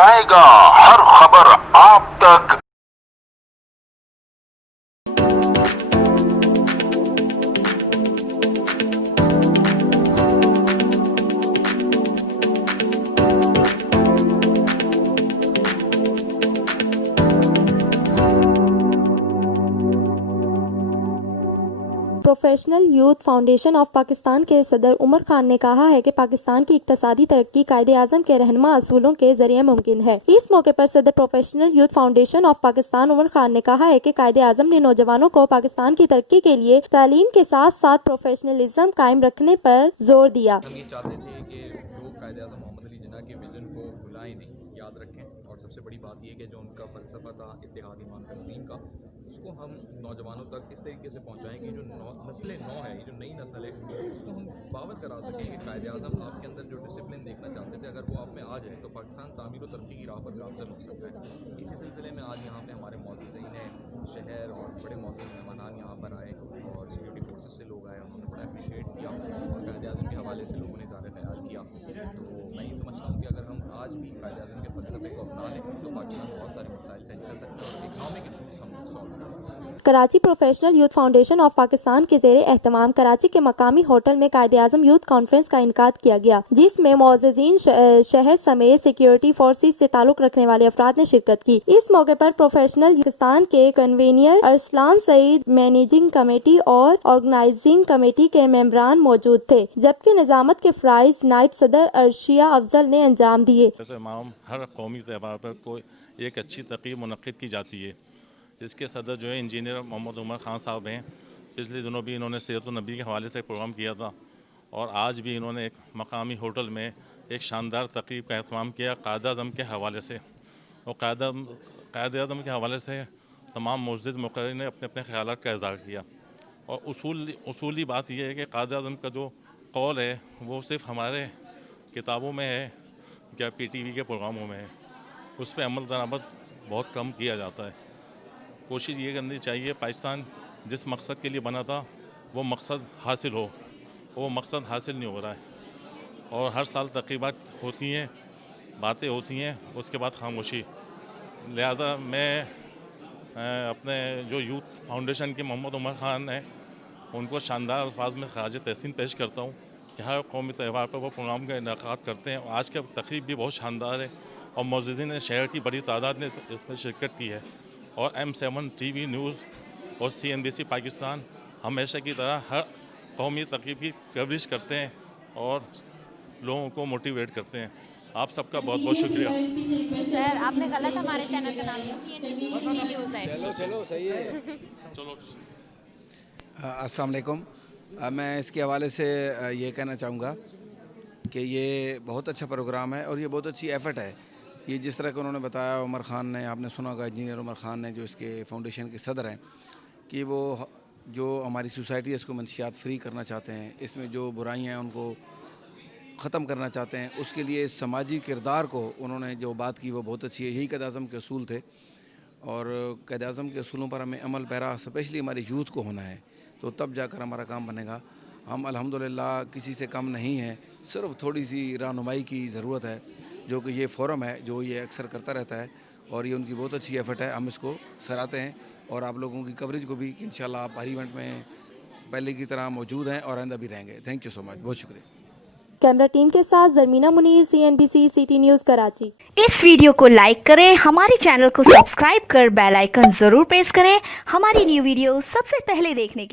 पहुंचाएगा हर खबर आप तक। Professional youth foundation of Pakistan के सदर उमर खान ने कहा है कि पाकिस्तान की इक्तिसादी तरक्की कायदे आज़म के रहनुमा असूलों के जरिए मुमकिन है। इस मौके पर सदर professional youth foundation of Pakistan Umar Khan ने कहा है कि कायदे आज़म ने नौजवानों को पाकिस्तान की तरक्की के लिए तालीम के साथ साथ प्रोफेशनलिज्म कायम रखने पर जोर दिया। हम ये चाहते थे कि लोग कायदे आज़म मोहम्मद अली जिन्ना के विज़न को भुलाएं नहीं, याद रखें। और सबसे बड़ी बात ये कि जो उनका फ़लसफ़ा था इत्तेहाद ईमान तंज़ीम का, उसको हम नौजवानों तक इस तरीके से पहुँचाएँ कि जो नस्ल नौ है, ये जो नई नस्ल है, उसको हम बावर करा सकें कि कायदे आज़म आपके अंदर जो डिसिप्लिन देखना चाहते थे, अगर वो आप में आ जाए तो पाकिस्तान तामीर और तरक्की की राह पर गामज़न हो सकता है। इसी सिलसिले में आज यहाँ पे हमारे मौज़ज़ीन शहर और बड़े मौज़ूद मेहमान यहाँ पर आए और सिक्योरिटी फोर्सेस से लोग आए, उन्होंने बड़ा अप्रिशिएट किया और कायदे आज़म के हवाले से लोगों ने ज़्यादा ख्याल किया। तो मैं ये समझता हूँ कि अगर हम आज भी कायदे आज़म के फ़लसफ़े को अपना लें तो पाकिस्तान बहुत सारे मसाइल से निकल सकता है और इकनॉमिक इशूज़ हम सॉल्व कर सकते हैं। Karachi professional youth foundation of Pakistan के ज़ेरे एहतमाम कराची के मकामी होटल में कायदे आज़म यूथ कॉन्फ्रेंस का इनकाद किया गया, जिसमें मौज़ज़ीन शहर समेत सिक्योरिटी फोर्सेस से ताल्लुक़ रखने वाले अफराद ने शिरकत की। इस मौके पर प्रोफेशनल पाकिस्तान के convener Arsalan Saeed, managing committee और ऑर्गेनाइजिंग कमेटी के मेंबरान मौजूद थे, जबकि निजामत के फ़राइज़ नायब सदर अर्शिया अफजल ने अंजाम दिए। हर कौमी त्यौहार पर कोई एक अच्छी तक़रीब मुनक़्क़िद की जाती है। इसके सदर जो है इंजीनियर मोहम्मद उमर खान साहब हैं। पिछले दिनों भी इन्होंने सीरत नबी के हवाले से प्रोग्राम किया था और आज भी इन्होंने एक मकामी होटल में एक शानदार तक़रीब का एहतमाम किया कायदे आज़म के हवाले से। और कायदे आज़म के हवाले से तमाम मुअज़्ज़िज़ मुक़र्रिरीन ने अपने अपने ख़यालात का इज़हार किया। और उसूली बात यह है कि कायदे आज़म का जो कौल है वो सिर्फ़ हमारे किताबों में है या PTV के प्रोग्रामों में है, उस पर अमल दरामद बहुत कम किया जाता है। कोशिश ये करनी चाहिए पाकिस्तान जिस मकसद के लिए बना था वो मकसद हासिल हो, वो मकसद हासिल नहीं हो रहा है। और हर साल तक़रीबात होती हैं, बातें होती हैं, उसके बाद खामोशी। लिहाजा मैं अपने जो यूथ फाउंडेशन के मोहम्मद उमर खान हैं उनको शानदार अल्फाज में ख़राज तहसीन पेश करता हूँ कि हर कौमी त्यौहार पर वो प्रोग्राम का इनेकाद करते हैं। आज का तक़रीब भी बहुत शानदार है और मौजूदीन शहर की बड़ी तादाद ने इसमें शिरकत की है। और M7 TV न्यूज़ और CNBC पाकिस्तान हमेशा की तरह हर कौमी तक़रीब की कवरेज करते हैं और लोगों को मोटिवेट करते हैं। आप सबका बहुत बहुत शुक्रिया। सर आपने गलत हमारे चैनल का नाम लिया, CNBC न्यूज़ है। चलो सही है। चलो अस्सलाम वालेकुम। मैं इसके हवाले से ये कहना चाहूँगा कि ये बहुत अच्छा प्रोग्राम है और ये बहुत अच्छी एफ़र्ट है। ये जिस तरह का उन्होंने बताया, उमर खान ने, आपने सुना होगा इंजीनियर उमर खान ने, जो इसके फाउंडेशन के सदर हैं, कि वो जो हमारी सोसाइटी है इसको मंशियात फ्री करना चाहते हैं, इसमें जो बुराइयां हैं उनको ख़त्म करना चाहते हैं। उसके लिए समाजी किरदार को उन्होंने जो बात की वो बहुत अच्छी है। यही कायदे आज़म के असूल थे और कायदे आज़म के असूलों पर हमें अमल पैरा स्पेशली हमारे यूथ को होना है, तो तब जाकर हमारा काम बनेगा। हम अल्हम्दुलिल्लाह किसी से कम नहीं हैं, सिर्फ थोड़ी सी रहनुमाई की ज़रूरत है, जो कि ये फोरम है जो ये अक्सर करता रहता है और ये उनकी बहुत अच्छी एफ़र्ट है। हम इसको सराहते हैं और आप लोगों की कवरेज को भी कि इंशाल्लाह आप हर इवेंट में पहले की तरह मौजूद हैं और आइंदा भी रहेंगे। थैंक यू सो मच, बहुत शुक्रिया। कैमरा टीम के साथ Zarmina Munir, CNBC city news Karachi. इस वीडियो को लाइक करें, हमारे चैनल को सब्सक्राइब कर बेल आइकन जरूर प्रेस करें हमारी न्यू वीडियो सबसे पहले देखने के लिए।